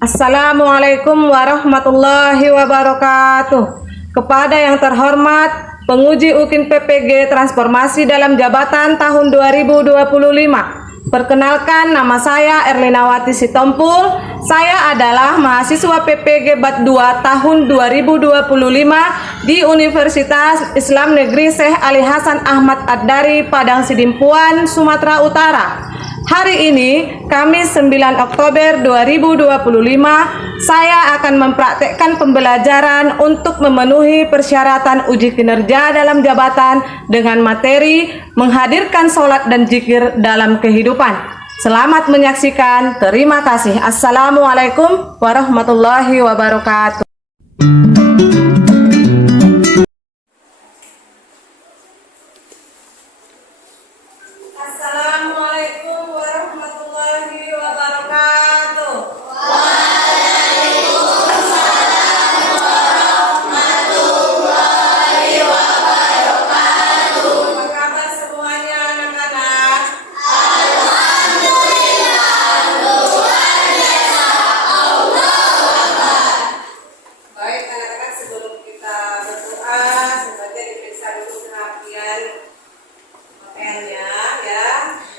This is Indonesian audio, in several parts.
Assalamualaikum warahmatullahi wabarakatuh. Kepada yang terhormat penguji UKIN PPG Transformasi dalam Jabatan tahun 2025. Perkenalkan, nama saya Erlinawati Sitompul. Saya adalah mahasiswa PPG BAT 2 tahun 2025 di Universitas Islam Negeri Syekh Ali Hasan Ahmad Ad-Dari, Padang Sidimpuan, Sumatera Utara. Hari ini, Kamis 9 Oktober 2025, saya akan mempraktekkan pembelajaran untuk memenuhi persyaratan uji kinerja dalam jabatan dengan materi menghadirkan sholat dan zikir dalam kehidupan. Selamat menyaksikan. Terima kasih. Assalamualaikum warahmatullahi wabarakatuh. Assalamualaikum warahmatullahi wabarakatuh. Waalaikumsalam warahmatullahi wabarakatuh. Apa kabar semuanya anak-anak? Alhamdulillah, luar biasa. Allahu Akbar. Baik anak-anak, sebelum kita berdoa, sebaiknya diperiksa dulu perhatian pakaiannya ya,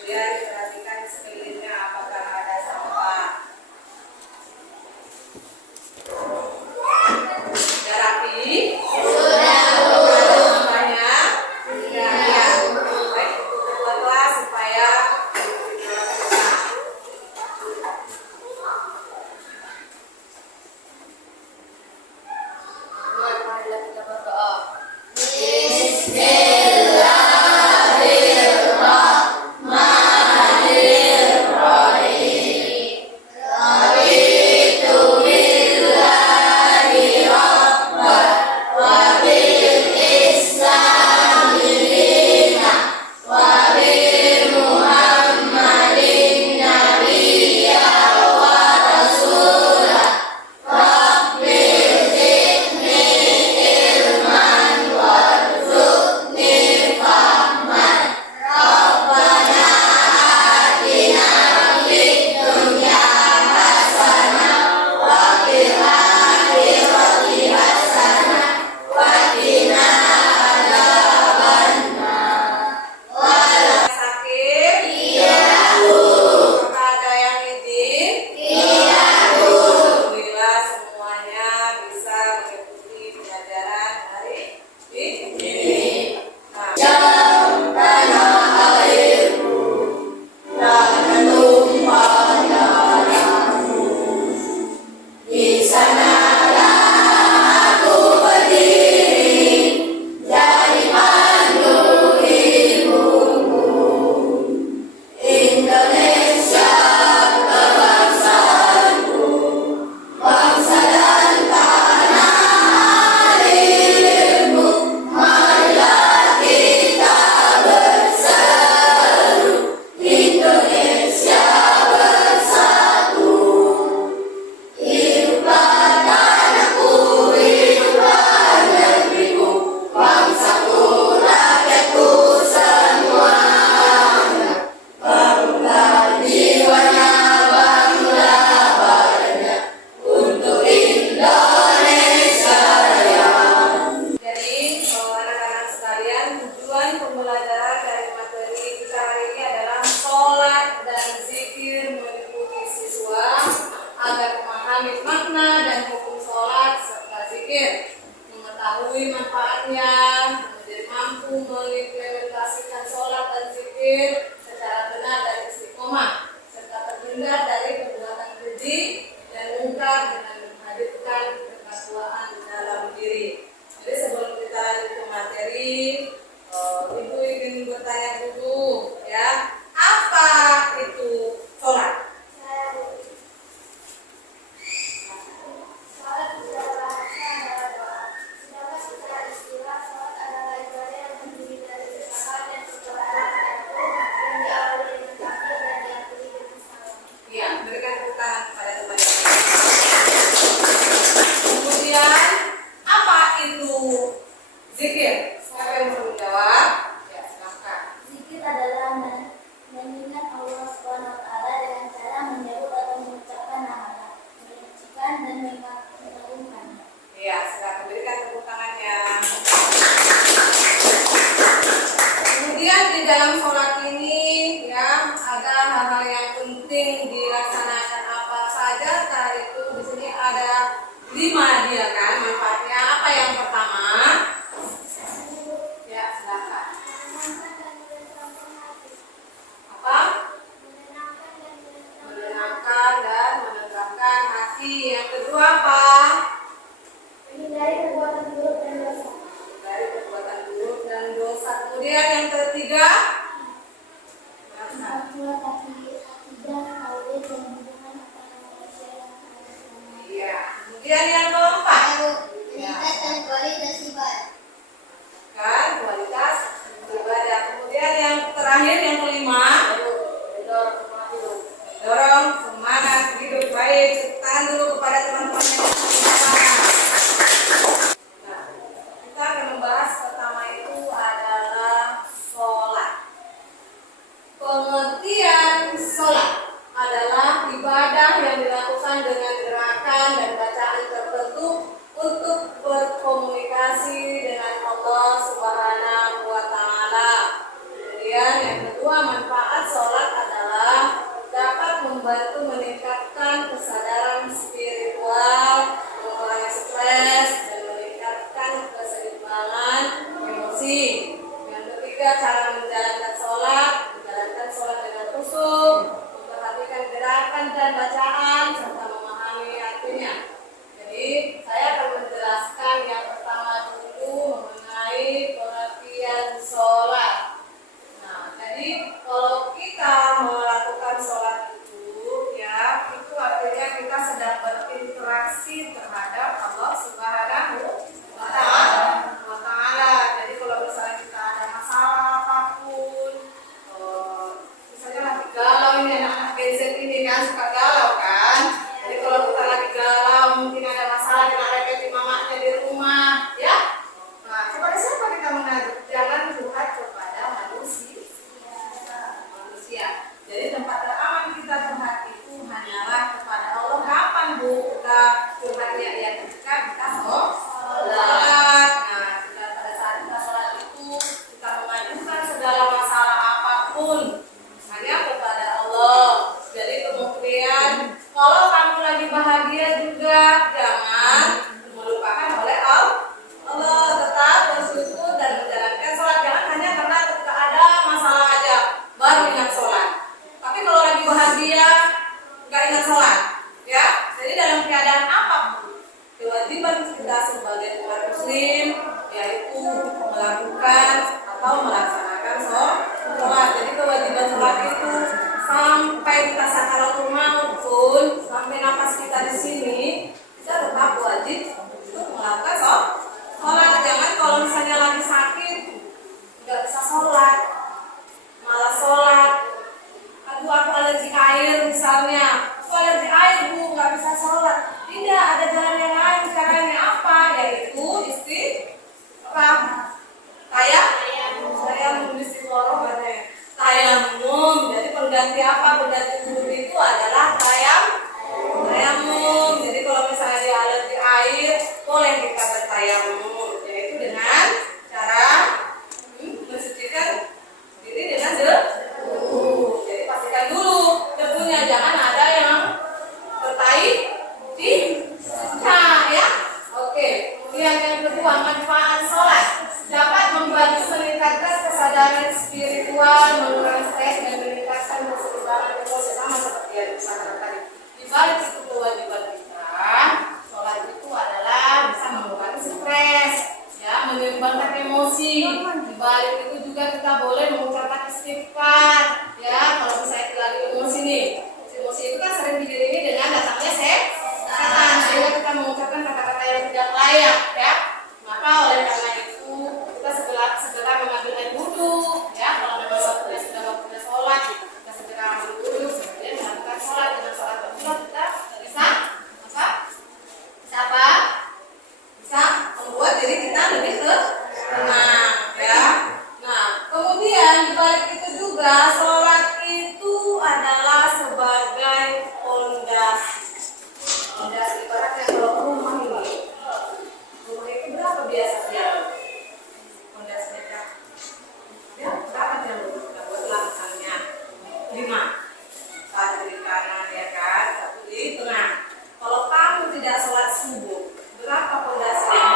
kemudian diperhatikan sekelilingnya apakah ada sampah. Sudah rapi? Sudah. Ada sampahnya? Sudah ya. Baik, buatlah supaya kita berdoa. Pembelajaran dari materi kita hari ini adalah sholat dan zikir, mengikuti siswa agar memahami makna dan hukum sholat serta zikir, mengetahui manfaatnya, menjadi mampu mengimplementasikan sholat dan zikir secara benar dan istiqomah, serta terhindar dari perbuatan keji dan mungkar dengan menghadirkan ketakwaan dalam diri. Jadi sebelum kita lanjut ke materi, Ibu ingin bertanya dulu ya, apa itu sholat? dan mengagumkan. Ya, silakan berikan tepuk tangannya. Kemudian di dalam sholat ini ya ada hal-hal yang penting dilaksanakan apa saja. Saat itu di sini ada 5 dia kan manfaatnya. Apa yang pertama? Ya, silakan. Apa? Menenangkan dan menenangkan hati. Yang kedua apa? Menghindari perbuatan buruk dan dosa. Dari perbuatan buruk dan dosa. Kemudian yang ketiga? Membuat akidah, tauhid dan hubungan antara manusia dan Allah. Iya. Kemudian yang keempat? Meningkatkan kualitas ibadah. Kan kualitas ibadah. Kemudian yang terakhir yang kelima? Dorong semangat hidup baik. Tangan dulu kepada teman-teman yang semangat. Nah, kita akan membahas pertama itu adalah sholat. Pengertian sholat adalah ibadah yang dilakukan dengan gerakan dan bacaan tertentu untuk berkomunikasi dengan Allah Subhanahu wa Ta'ala. Kemudian yang kedua, manfaat sholat adalah dapat membantu meningkatkan kesadaran spiritual, mengurangi stres, dan meningkatkan keseimbangan emosi. Yang ketiga, cara menjalankan sholat dengan khusyuk, memperhatikan gerakan dan bacaan, serta memahami artinya. Jadi, saya akan menjelaskan yang pertama dulu mengenai pengertian sholat. Nah, jadi kalau kita melakukan sholat itu, ya, itu artinya kita sedang berinteraksi terhadap Allah Subhanahu wa Ta'ala. Jadi kalau misalnya kita ada masalah apapun, misalnya lagi galau ini anak-anak Gen Z ini kan suka galau kan. Jadi kalau kita lagi galau, mungkin ada masalah dengan ada mamanya di rumah, ya. Nah, kepada siapa kita mengadu? Jangan curhat kepada manusia. Jadi tempat teraman kita curhat itu hanyalah kepada Allah. Kapan Bu kita curhatnya? Ya ketika kita sholat. Nah, pada saat kita sholat itu kita mengajukan segala masalah apapun hanya kepada Allah. Jadi kemudian kalau kamu lagi bahagia juga jangan melupakan oleh Allah, tetap bersyukur dan menjalankan sholat. Jangan hanya karena ketika ada masalah aja baru ingat sholat. Tapi kalau lagi bahagia nggak ingat sholat, ya. Jadi dalam keadaan apapun kewajiban kita sebagai umat muslim yaitu melakukan atau melaksanakan sholat. Jadi kewajiban sholat itu sampai kita sakaratul maut pun, sampai nafas kita di sini, kita tetap wajib untuk melakukan sholat. Jangan kalau misalnya lagi sakit nggak bisa sholat, malah sholat. Aduh, aku alergi air misalnya, aku alergi air Bu, nggak bisa sholat. Tidak, ada jalan yang lain. Caranya apa? Yaitu tayamum istiqoroh katanya. Tayamum. Jadi pengganti apa? Pengganti wudhu itu adalah tayamum. Jadi kalau misalnya dia alergi air, boleh kita bertayamum, yaitu dengan cara mensucikan diri dengan debu. Jadi pastikan dulu debunya jangan ada yang bertai di ya. Oke. Kemudian yang kedua, manfaat sholat dapat membantu meningkatkan kesadaran spiritual, mengurangi stres dan meningkatkan keseimbangan emosi, sama seperti yang disampaikan tadi. Di balik itu kewajiban kita, sholat itu adalah bisa mengurangi stres, ya, menyeimbangkan emosi. Di balik itu juga kita boleh mengucapkan istighfar, ya. Kalau misalnya kita lagi emosi nih, emosi itu kan sering diiringi dengan datangnya setan, sehingga kita mengucapkan kata-kata yang tidak layak, ya. Maka oleh karena itu kita segera mengambil air wudhu, ya. Kalau memang sudah waktunya sholat, kita segera ambil wudhu, kemudian melakukan sholat. Dengan sholat tersebut kita bisa apa? Bisa membuat diri kita lebih tenang, ya. Nah, kemudian di balik itu juga sholat itu adalah sebagai pondasi. Pondasi ibarat tanya kalau rumah ini itu berapa biasa sih pondasinya Kak? Ya, berapa jalur kita buat misalnya 5, satu di kanan ya kan, satu di tengah. Kalau kamu tidak sholat subuh, berapa pondasinya?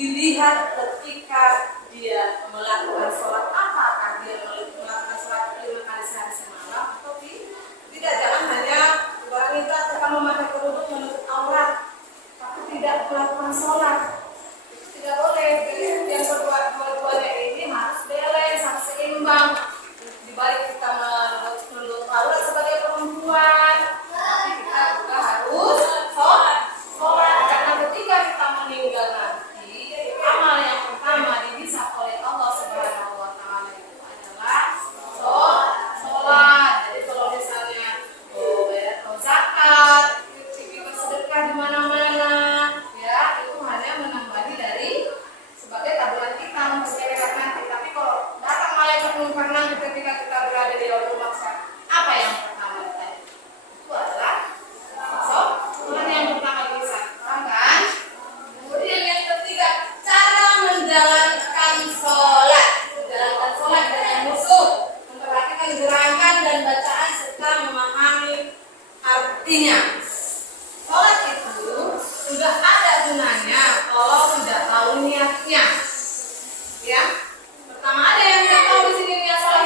Dilihat ketika dia melakukan sholat, apakah dia melakukan sholat 5 kali sehari semalam atau tidak. Jangan hanya orang itu akan memakai kerudung menutup aurat tapi tidak melakukan sholat, itu tidak boleh. Jadi yang kedua-duanya ini harus balance, harus seimbang. Di balik kita menutup aurat sebagai perempuan, tapi kita juga harus sholat. Karena ketika kita meninggal nanti, amal yang pertama dihisab oleh Allah Subhanahu wa taala itu adalah sholat. Jadi kalau misalnya bayar zakat, ikut sedekah di mana-mana, ya itu hanya menambahi dari sebagai tabungan kita untuk akhirat nanti. Tapi kalau datang malaikat munkar nanti ketika kita berada di yaumul mahsyar, apa yang pertama ditanya? Itu adalah sholat yang pertama dihisab, kan? Kemudian yang ketiga, cara menjalankan sholat. Menjalankan sholat dengan khusyuk, memperhatikan gerakan dan bacaan serta memahami artinya. Sholat itu sudah ada gunanya kalau tidak tahu niatnya. Ya, pertama ada yang tidak tahu di sini niat sholat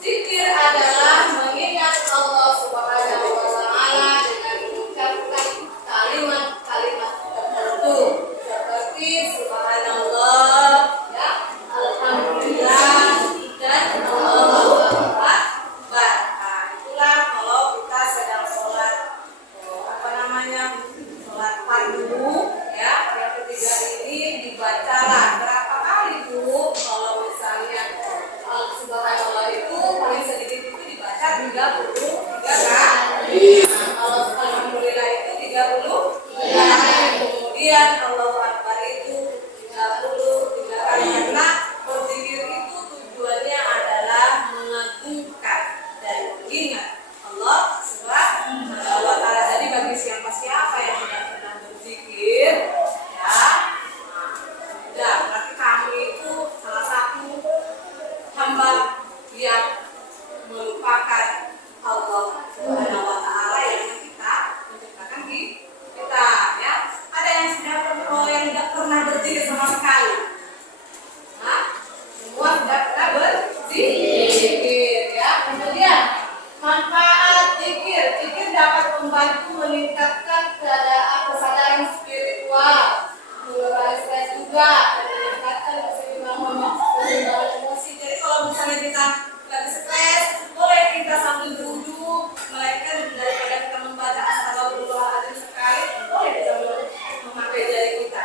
Zikir adalah mengingat Allah Subhanahu wa taala dengan mengucapkan kalimat-kalimat tertentu seperti subhanallah, ya, alhamdulillah dan Allahu akbar. Nah, itulah kalau kita sedang sholat sholat fardu, ya. Yang ketiga ini dibacalah berapa kali Bu? Kalau misalnya subhanallah itu paling sedikit itu dibaca 33 kali. Kalau alhamdulillah itu 33 kali. Kemudian Allahu akbar itu 33 kali. Karena berzikir itu tujuannya adalah mengagungkan dan mengingat Allah Subhanahu wa taala. Jadi bagi siapa-siapa yang tidak pernah berzikir, ya, nah, berarti kami itu salah satu hamba yang melupakan Allah Subhanahu wa taala yang kita menciptakan kita, ya. Ada yang tidak pernah berzikir sama sekali. Nah, semua sudah pernah berzikir, ya. Kemudian manfaat zikir. Zikir dapat membantu meningkatkan kesadaran spiritual, mengurangi stres juga, dan meningkatkan keseimbangan emosi. Jadi kalau misalnya kita lagi stres, boleh kita sambil duduk, melainkan daripada kita membaca astagfirullahaladzim sekali, boleh kita memakai jari kita,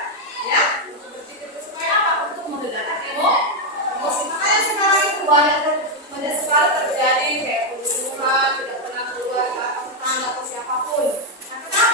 ya, untuk berzikir. Supaya apa? Untuk menggerakkan emosi. Makanya sekarang itu banyak sekali terjadi kayak pembunuhan, tidak pernah keluar ke tetangga atau siapapun. Nah, kenapa?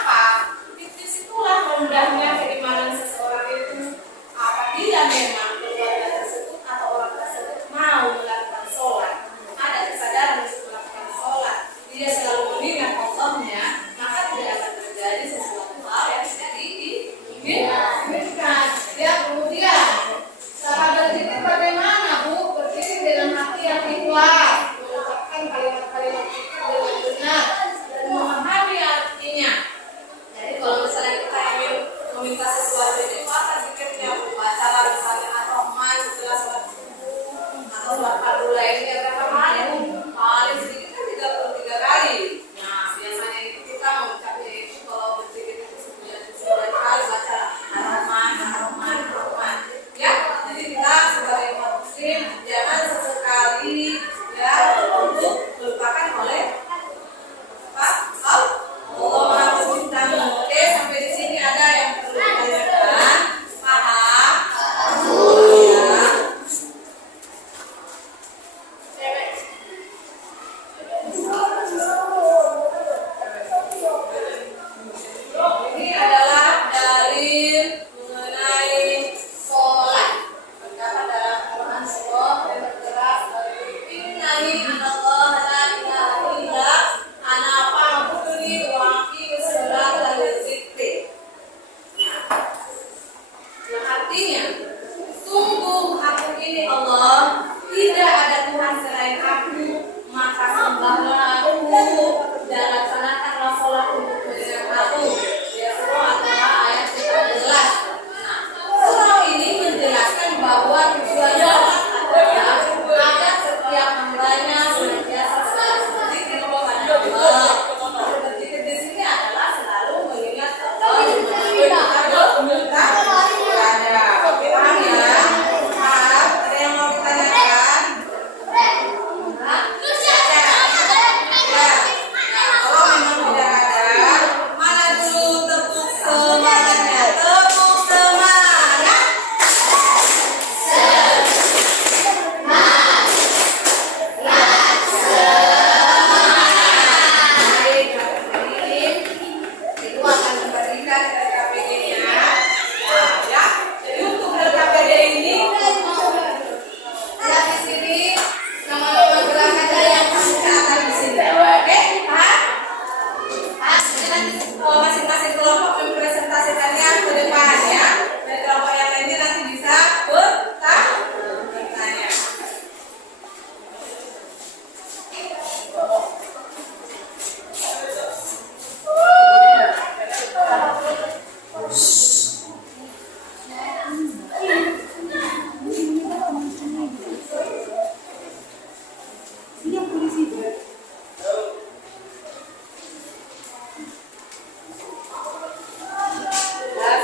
Ya,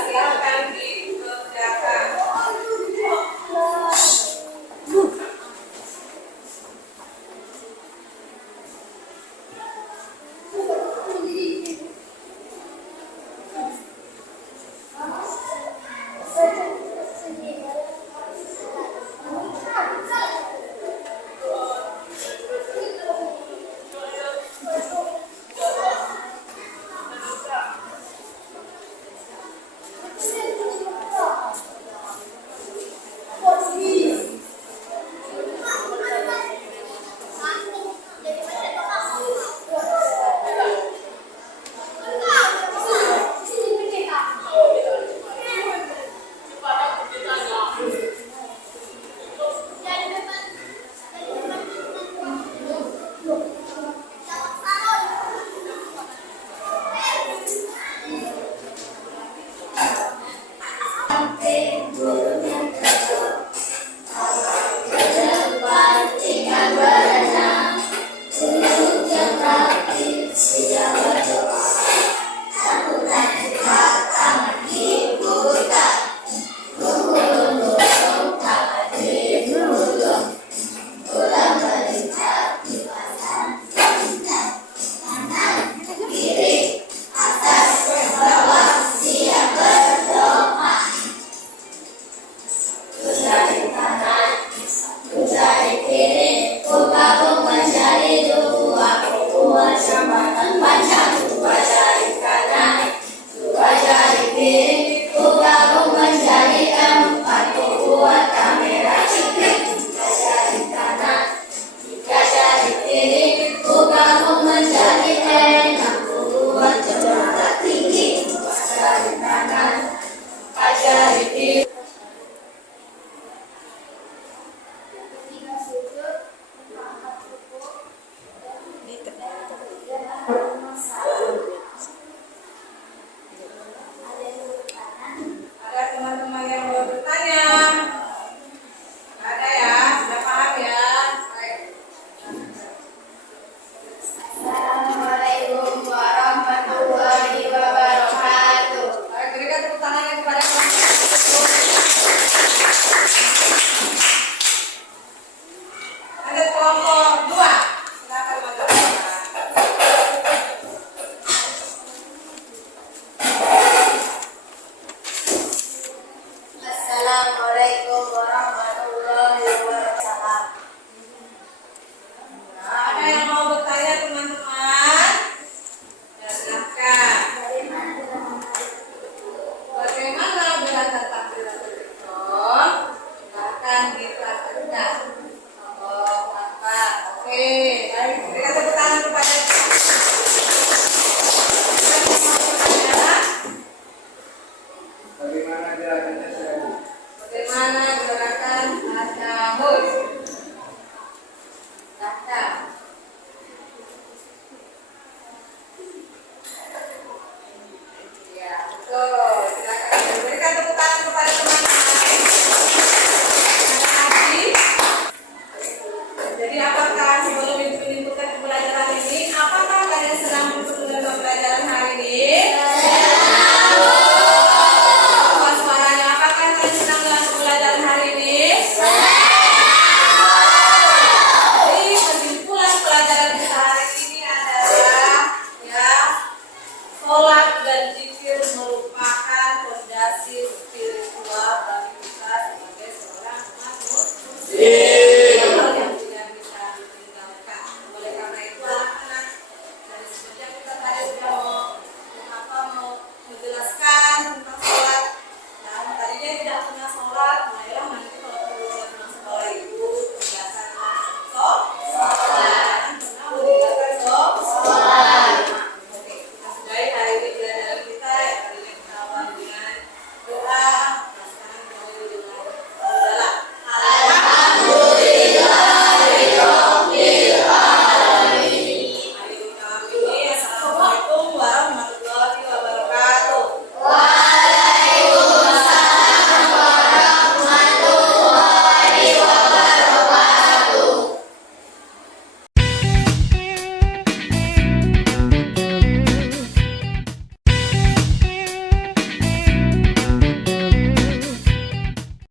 silakan dikerjakan. Ada teman-teman yang mau bertanya? Ada ya, sudah paham ya? Baik. Assalamualaikum warahmatullahi wabarakatuh. Baik, berikan tepuk tangannya kepada kelas 1. Ada kelompok 2. Silakan maju. Assalamualaikum warahmatullahi wabarakatuh. Nah, ada yang mau bertanya teman-teman? Ya, silakan. Bagaimana belajar takbiratul ihram? Silakan dipraktikkan. Allahu Akbar. Oke, baik. Berikan tepuk tangan kepada Bagaimana gerakannya tadi? bagaimana gerakan tasyahud. Tasyahud.